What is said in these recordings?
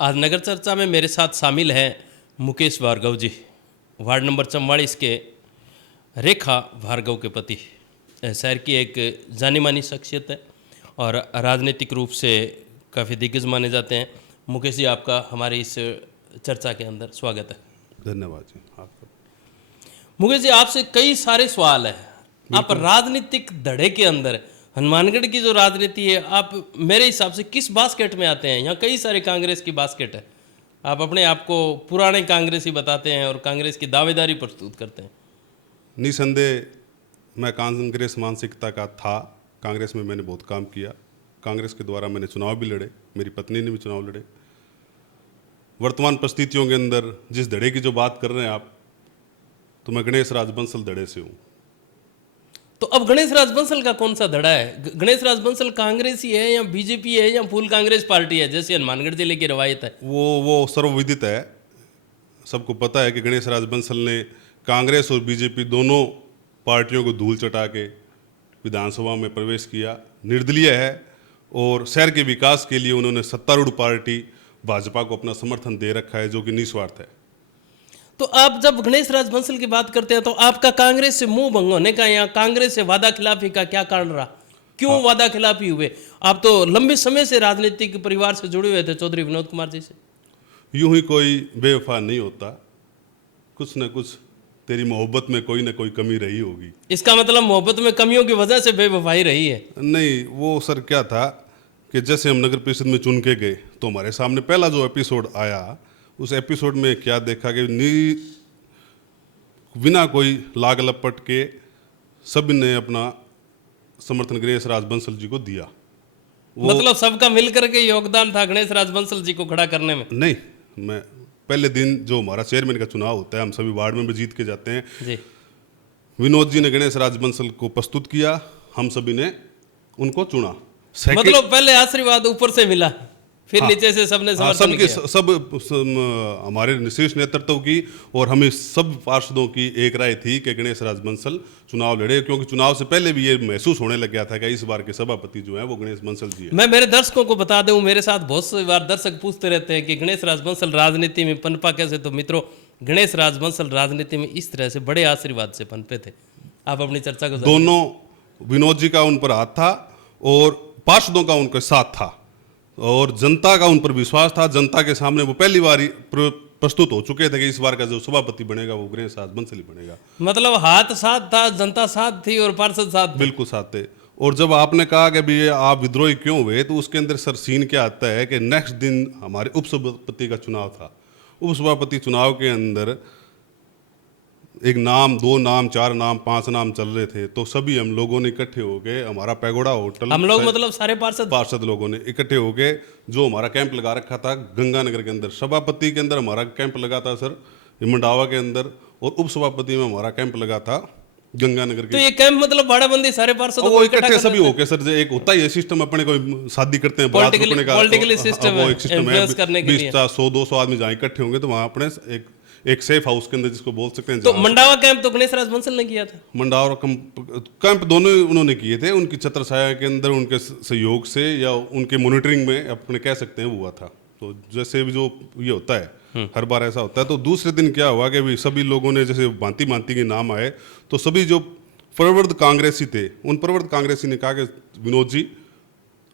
आज नगर चर्चा में मेरे साथ शामिल हैं मुकेश भार्गव जी, वार्ड नंबर 44 के रेखा भार्गव के पति। शहर की एक जानी मानी शख्सियत है और राजनीतिक रूप से काफ़ी दिग्गज माने जाते हैं। मुकेश जी, आपका हमारे इस चर्चा के अंदर स्वागत है। धन्यवाद जी आपका। मुकेश जी, आपसे कई सारे सवाल हैं। आप राजनीतिक धड़े के अंदर हनुमानगढ़ की जो राजनीति है, आप मेरे हिसाब से किस बास्केट में आते हैं? यहाँ कई सारे कांग्रेस की बास्केट है। आप अपने आप को पुराने कांग्रेसी बताते हैं और कांग्रेस की दावेदारी प्रस्तुत करते हैं। निसंदेह मैं कांग्रेस मानसिकता का था। कांग्रेस में मैंने बहुत काम किया। कांग्रेस के द्वारा मैंने चुनाव भी लड़े, मेरी पत्नी ने भी चुनाव लड़े। वर्तमान परिस्थितियों के अंदर जिस धड़े की जो बात कर रहे हैं आप, तो मैं गणेश राज बंसल धड़े से हूँ। तो अब गणेश राज बंसल का कौन सा धड़ा है? गणेश राज बंसल कांग्रेसी है या बीजेपी है या फुल कांग्रेस पार्टी है, जैसे हनुमानगढ़ जिले की रवायत है? वो सर्वविदित है, सबको पता है कि गणेश राज बंसल ने कांग्रेस और बीजेपी दोनों पार्टियों को धूल चटा के विधानसभा में प्रवेश किया। निर्दलीय है और शहर के विकास के लिए उन्होंने सत्तारूढ़ पार्टी भाजपा को अपना समर्थन दे रखा है, जो कि निस्वार्थ है। तो आप जब गणेश राज बंसल की बात करते हैं तो आपका कांग्रेस से मुंह भंग होने का या कांग्रेस से वादा खिलाफी का क्या कारण रहा? क्यों वादा खिलाफी हुए? आप तो लंबे समय से राजनीतिक परिवार से जुड़े हुए थे, चौधरी विनोद कुमार जी से। यूं ही कोई बेवफा नहीं होता, कुछ न कुछ तेरी मोहब्बत में कोई ना कोई कमी रही होगी। इसका मतलब मोहब्बत में कमियों की वजह से बेवफाई रही है? नहीं, वो सर क्या था कि जैसे हम नगर परिषद में चुन के गए तो हमारे सामने पहला जो एपिसोड आया, उस एपिसोड में क्या देखा कि बिना कोई लाग लपट के सभी ने अपना समर्थन गणेश राज बंसल जी को दिया। मतलब सबका मिलकर के योगदान था गणेश राज बंसल जी को खड़ा करने में? नहीं, मैं पहले दिन जो हमारा चेयरमैन का चुनाव होता है, हम सभी वार्ड में भी जीत के जाते हैं जी। विनोद जी ने गणेश राज बंसल को प्रस्तुत किया, हम सभी ने उनको चुना। मतलब पहले आशीर्वाद ऊपर से मिला, फिर हाँ, नीचे से सबने समर्थन किया। सब हमारे शीर्ष नेतृत्व की और हमें सब पार्षदों की एक राय थी कि गणेश राज बंसल चुनाव लड़े, क्योंकि चुनाव से पहले भी ये महसूस होने लग गया था कि इस बार के सभापति जो है वो गणेश बंसल जी है। मैं मेरे दर्शकों को बता दूं, मेरे साथ बहुत सी बार दर्शक पूछते रहते हैं कि गणेश राज बंसल राजनीति में पनपा कैसे? तो मित्रों, गणेश राज बंसल राजनीति में इस तरह से बड़े आशीर्वाद से पनपे थे। आप अपनी चर्चा को दोनों, विनोद जी का उन पर हाथ था और पार्षदों का उनके साथ था और जनता का उन पर विश्वास था। जनता के सामने वो पहली बार प्रस्तुत हो चुके थे कि इस बार का जो सभापति बनेगा वो गणेश राज बंसल ही बनेगा। मतलब हाथ साथ था, जनता साथ थी और पार्षद साथ थे। बिल्कुल साथ थे। और जब आपने कहा कि भी आप विद्रोही क्यों हुए, तो उसके अंदर सर सीन क्या आता है कि नेक्स्ट दिन हमारे उपसभापति का चुनाव था। उपसभापति चुनाव के अंदर एक नाम, 2 नाम, 4 नाम, 5 नाम चल रहे थे, तो सभी हम लोगों ने इकट्ठे हो गए, हमारा पैगोडा होटल, हम लोग मतलब सारे पार्षद लोगों ने इकट्ठे हो गए, जो हमारा कैंप लगा रखा था गंगानगर के अंदर। सभापति के अंदर हमारा कैंप लगा था सर मंडावा के अंदर, और उपसभापति में हमारा कैंप लगा था गंगानगर के। तो ये कैंप मतलब भाड़ाबंदी सारे पार्षदों को इकट्ठे सभी होके सर, एक होता है ये सिस्टम, अपने कोई शादी करते हैं, पॉलिटिकली सिस्टम वो एक सिस्टम है, 20-100-200 आदमी जहाँ इकट्ठे होंगे तो वहाँ अपने एक सेफ हाउस के अंदर, जिसको बोल सकते हैं। तो मंडावा कैंप तो गणेश राज बंसल ने किया था? मंडावा कैंप दोनों उन्होंने किए थे, उनकी छत्रछाया के अंदर, उनके सहयोग से या उनके मॉनिटरिंग में अपने कह सकते हैं, हुआ था। तो जैसे भी जो ये होता है हर बार ऐसा होता है। तो दूसरे दिन क्या हुआ कि सभी लोगों ने जैसे भांति भांति के नाम आए, तो सभी जो प्रवृत्त कांग्रेसी थे, उन प्रवृत्त कांग्रेसी ने कहा कि विनोद जी,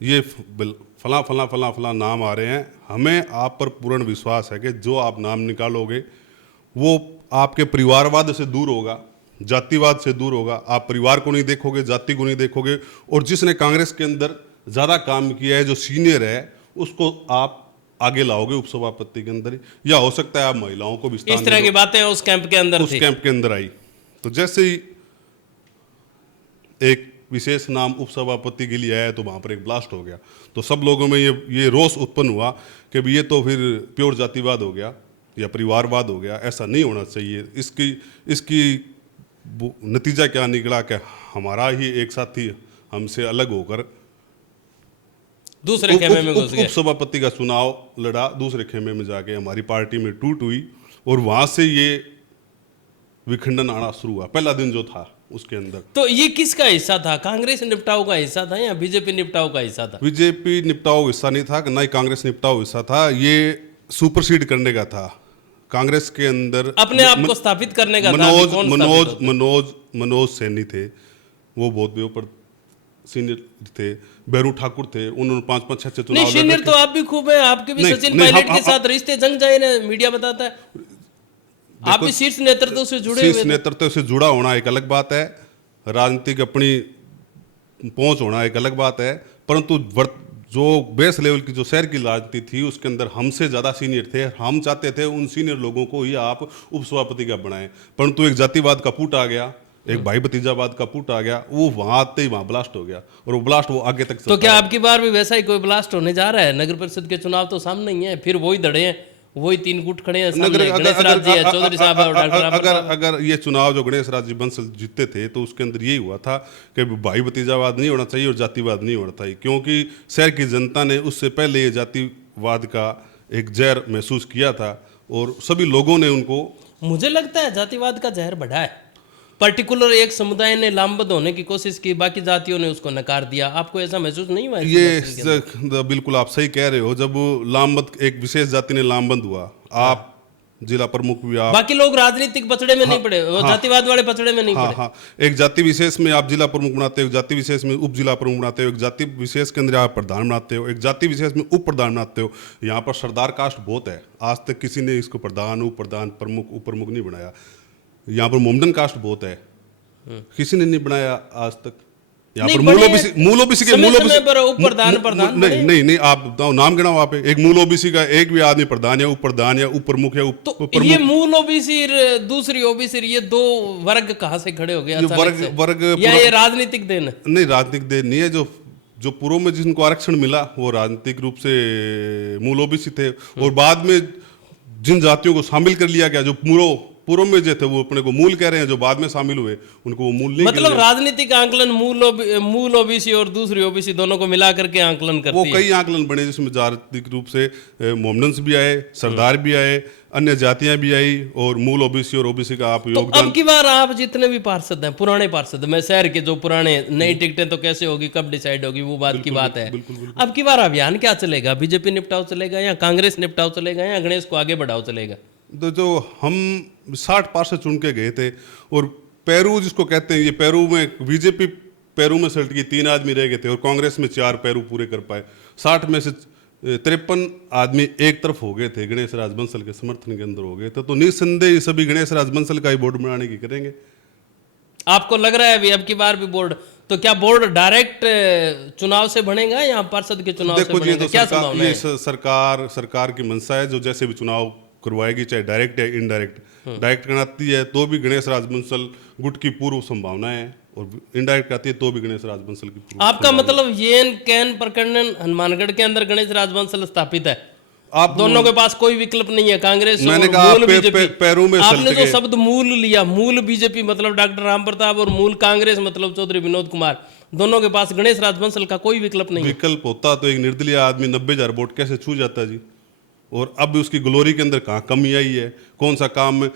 ये फला फला फला फला नाम आ रहे हैं, हमें आप पर पूर्ण विश्वास है कि जो आप नाम निकालोगे वो आपके परिवारवाद से दूर होगा, जातिवाद से दूर होगा। आप परिवार को नहीं देखोगे, जाति को नहीं देखोगे, और जिसने कांग्रेस के अंदर ज़्यादा काम किया है, जो सीनियर है, उसको आप आगे लाओगे उपसभापति के अंदर, या हो सकता है आप महिलाओं को भी। इस तरह की बातें उस कैंप के अंदर आई। तो जैसे ही एक विशेष नाम उपसभापति के लिए आया तो वहाँ पर एक ब्लास्ट हो गया। तो सब लोगों में ये रोष उत्पन्न हुआ कि ये तो फिर प्योर जातिवाद हो गया या परिवारवाद हो गया, ऐसा नहीं होना चाहिए। इसकी नतीजा क्या निकला कि हमारा ही एक साथी हमसे अलग होकर दूसरे खेमे में घुस गया, उपसभापति का चुनाव लड़ा, दूसरे खेमे में जाके हमारी पार्टी में टूट हुई, और वहाँ से ये विखंडन आना शुरू हुआ। पहला दिन जो था उसके अंदर। तो ये किसका हिस्सा था? कांग्रेस निपटाऊ का हिस्सा था या बीजेपी निपटाऊ का हिस्सा था? बीजेपी निपटाऊ हिस्सा नहीं था, ना ही कांग्रेस निपटाऊ हिस्सा था। ये सुपरसीड करने का था कांग्रेस के अंदर, अपने आप को स्थापित करने का था। मनोज कौन मनोज स्थापित होता? मनोज मनोज सैनी थे, वो बहुत भी ऊपर सीनियर थे। बैरू ठाकुर थे, उन्होंने 5-5 6 चुनाव नहीं, लड़ सीनियर रखे। तो आप भी खूब है, आपके भी नहीं, सचिन नहीं, पायलट हम- के साथ रिश्ते जंग जाए ना, मीडिया बताता है। आप भी शीर्ष नेतृत्व से जुड़े हुए शीर्ष थे। नेतृत्व से जुड़ा होना एक अलग बात है, राजनीतिक अपनी पहुंच होना एक अलग बात है, परंतु जो बेस लेवल की जो शहर की राजनीति थी उसके अंदर हमसे ज़्यादा सीनियर थे। हम चाहते थे उन सीनियर लोगों को ही आप उपसभापति का बनाएं, परंतु एक जातिवाद का पुट आ गया, एक भाई भतीजावाद का पुट आ गया, वो वहां आते ही वहां ब्लास्ट हो गया, और वो ब्लास्ट वो आगे तक तो चलता क्या रहा। आपकी बार भी वैसा ही कोई ब्लास्ट होने जा रहा है? नगर परिषद के चुनाव तो सामने ही है, फिर वही धड़े हैं, वही 3 गुट खड़े हैं सामने। गणेश राज जी है, चौधरी साहब है और डॉक्टर रामपुर साहब है। अगर ये चुनाव जो गणेश राज जी बंसल जीतते थे तो उसके अंदर यही हुआ था कि भाई भतीजावाद नहीं होना चाहिए और जातिवाद नहीं होना चाहिए, क्योंकि शहर की जनता ने उससे पहले ये जातिवाद का एक जहर महसूस किया था और सभी लोगों ने उनको। मुझे लगता है जातिवाद का जहर बढ़ा है। पर्टिकुलर एक समुदाय ने लामबंद होने की कोशिश की, बाकी जातियों ने उसको नकार दिया। आपको ऐसा महसूस नहीं हुआ? ये बिल्कुल आप सही कह रहे हो। जब लामबंद एक विशेष जाति ने लामबंद हुआ, आप जिला प्रमुख भी आप, बाकी लोग राजनीतिक पचड़े में नहीं पड़े, वो जातिवाद वाले पचड़े में नहीं हाँ पड़े। हाँ, एक जाति विशेष में आप जिला प्रमुख बनाते हो, एक जाति विशेष में उप जिला प्रमुख बनाते हो, एक जाति विशेष के अंदर आप प्रधान बनाते हो, एक जाति विशेष में उप प्रधान बनाते हो। यहाँ पर सरदार कास्ट बहुत है, आज तक किसी ने इसको प्रधान, उप प्रधान, प्रमुख, उप प्रमुख नहीं बनाया। यहाँ पर मोमडन कास्ट बहुत है, किसी ने नहीं बनाया आज तक। यहाँ पर मूल ओबीसी के उप प्रधान प्रधान नहीं, आप बताओ नाम गिनाओ आप। एक मूल ओबीसी का एक भी आदमी प्रधान या उप प्रधान या उप प्रमुख या उप तो प्रमुख। ये मूल ओबीसी दूसरी ओबीसी, ये दो वर्ग कहाँ से खड़े हो गए अचानक से? वर्ग या ये राजनीतिक देन है? नहीं, राजनीतिक देन नहीं है। जो पूर्व में जिनको आरक्षण मिला वो राजनीतिक रूप से मूल ओबीसी थे, और बाद में जिन जातियों को शामिल कर लिया गया, जो पूर्व में जो थे वो अपने को मूल कह रहे हैं, जो बाद में शामिल हुए उनको वो मूल नहीं। मतलब राजनीतिक आंकलन मूल ओबीसी और दूसरी ओबीसी दोनों को मिला करके आंकलन करती वो है। कई आंकलन बने, जिसमें राजनीतिक रूप से मोमडन्स भी आए, सरदार भी आए, अन्य जातियां भी आई, और मूल ओबीसी और ओबीसी का आप तो योगदान। अब की बार आप जितने भी पार्षद हैं, पुराने पार्षद, मैं शहर के जो पुराने, नई टिकटें तो कैसे होगी, कब डिसाइड होगी, वो बात की बात है। अब की बार अभियान क्या चलेगा? बीजेपी निपटाओ चलेगा या कांग्रेस निपटाओ चलेगा या गणेश को आगे बढ़ाओ चलेगा? तो जो हम 60 पार्षद चुन के गए थे, और पैरू जिसको कहते हैं, ये पैरू में बीजेपी पैरू में सल्ट की 3 आदमी रह गए थे और कांग्रेस में 4 पैरू पूरे कर पाए। 60 में से 53 आदमी एक तरफ हो गए थे, गणेश राज बंसल के समर्थन के अंदर हो गए थे। तो निस्संदेह सभी गणेश राज बंसल का ही बोर्ड बनाने की करेंगे। आपको लग रहा है अभी अब की बार भी बोर्ड, तो क्या बोर्ड डायरेक्ट चुनाव से बनेगा या पार्षद के चुनाव से देखो जी, बनेगा? तो क्या संभावना है? सरकार की मंशा है, जो जैसे भी चुनाव करवाएगी, चाहे डायरेक्ट या इनडायरेक्ट। डायरेक्ट कराती है तो भी गणेश राज बंसल गुट की पूर्व संभावना है, और इनडायरेक्ट कराती है तो भी गणेश राज बंसल की पूर्व। आपका मतलब येन कैन प्रकरण हनुमानगढ़ के अंदर गणेश राज बंसल स्थापित है, आप दोनों के पास कोई विकल्प नहीं है, कांग्रेस मैंने और कहा मूल बीजेपी। पैरों में आपने सल्ट जो गए। शब्द मूल लिया, मूल बीजेपी मतलब डॉक्टर राम प्रताप, और मूल कांग्रेस मतलब चौधरी विनोद कुमार, दोनों के पास गणेश राज बंसल का कोई विकल्प नहीं है। विकल्प होता तो एक निर्दलीय आदमी 90,000 वोट कैसे छू जाता जी। और अब उसकी ग्लोरी के अंदर कहाँ कमी आई है? कौन सा काम में,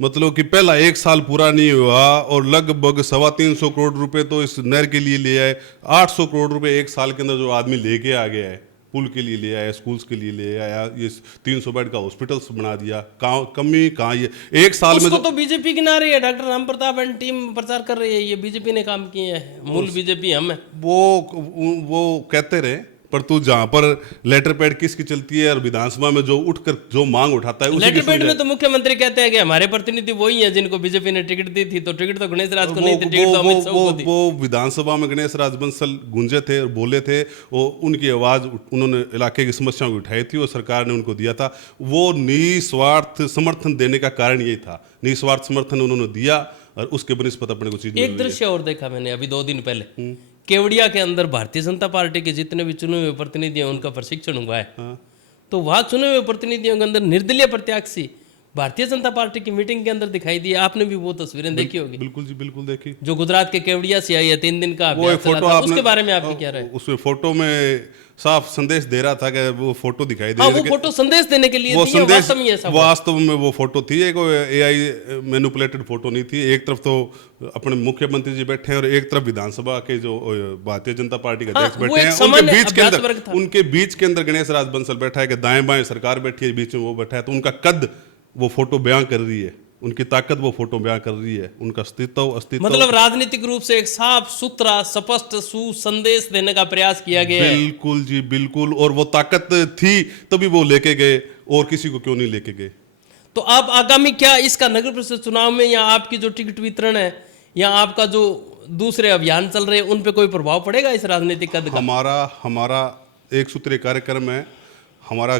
मतलब कि पहला 1 साल पूरा नहीं हुआ और लगभग 325 करोड़ रुपए तो इस नहर के लिए ले आए। 800 करोड़ रुपए 1 साल के अंदर जो आदमी लेके आ गया है, पुल के लिए ले आया, स्कूल्स के लिए ले आया, ये 300 बेड का हॉस्पिटल्स बना दिया। कमी कहाँ? ये 1 साल में उसको तो बीजेपी गिना रही है, doctor Ram Pratap and team प्रचार कर रही है, ये बीजेपी ने काम किए हैं, मूल बीजेपी हम है। वो कहते रहे, पर तू जहाँ पर लेटर पैड किसकी चलती है और विधानसभा में जो उठकर जो मांग उठाता है उसी की लेटर पैड सुन में तो मुख्यमंत्री कहते हैं कि हमारे प्रतिनिधि वही हैं जिनको बीजेपी ने टिकट दी थी, तो टिकट तो गणेश राज को नहीं थी, टिकट तो अमित शाह को दी। वो विधानसभा में गणेश राज बंसल गूंजे थे और बोले थे, और उनकी आवाज उन्होंने इलाके की समस्याओं को उठाई थी और सरकार ने उनको दिया था। वो निस्वार्थ समर्थन देने का कारण यही था, निस्वार्थ समर्थन उन्होंने दिया और उसके बनिस्पत अपने को चीज। एक दृश्य और देखा मैंने अभी 2 दिन पहले, केवड़िया के अंदर भारतीय जनता पार्टी के जितने भी चुने हुए प्रतिनिधि हैं उनका प्रशिक्षण हुआ है। तो वहां चुने हुए प्रतिनिधियों के अंदर निर्दलीय प्रत्याशी भारतीय जनता पार्टी की मीटिंग के अंदर दिखाई दी, आपने भी वो तस्वीरें देखी होगी बिल्कुल जी, बिल्कुल देखी। जो गुजरात के केवड़िया से आई है, 3 दिन का वो अभ्यास एक चला फोटो था, आपने उसके बारे में आपकी क्या राय है? उसमें फोटो में साफ संदेश दे रहा था कि वो फोटो दिखाई दे हाँ, रही वो है फोटो संदेश देने के लिए वो दी है, संदेश वास्तव में ऐसा हुआ? वास्तव में वो फोटो थी, एक AI मैनिपुलेटेड फोटो नहीं थी। एक तरफ तो अपने मुख्यमंत्री जी बैठे हैं और एक तरफ विधानसभा के जो भारतीय जनता पार्टी के हाँ, अध्यक्ष वो बैठे एक हैं, सामान्य अभ्यास वर्ग था। उनके बीच के अंदर गणेश राज बंसल बैठा है कि दाएं बाएं सरकार बैठी है, बीच में वो बैठा है, तो उनका कद वो फोटो बयां कर रही है, उनकी ताकत वो फोटो बयां कर रही है, उनका अस्तित्व मतलब राजनीतिक रूप से एक साफ सुथरा स्पष्ट सुसंदेश देने का प्रयास किया गया है। बिल्कुल जी, बिल्कुल। और वो ताकत थी तभी वो लेके गए, और किसी को क्यों नहीं लेके गए। तो आप आगामी क्या इसका नगर परिषद चुनाव में, या आपकी जो टिकट वितरण है, या आपका जो दूसरे अभियान चल रहे हैं, उन पे कोई प्रभाव पड़ेगा इस राजनीतिक कद का? हमारा एक सूत्रीय कार्यक्रम है। हमारा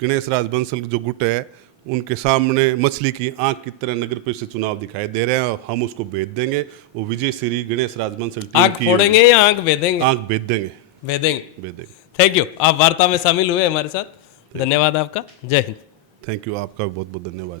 गणेश राज बंसल जो गुट है, उनके सामने मछली की आंख की तरह नगर परिषद चुनाव दिखाई दे रहे हैं, और हम उसको भेज देंगे। वो विजय श्री गणेश राज बंसल टीम आंख की फोड़ेंगे या आंख भेदेंगे? आंख भेज देंगे, भेदेंगे। भेज देंगे। थैंक यू, आप वार्ता में शामिल हुए हमारे साथ, धन्यवाद आपका। जय हिंद। थैंक यू, आपका भी बहुत बहुत धन्यवाद।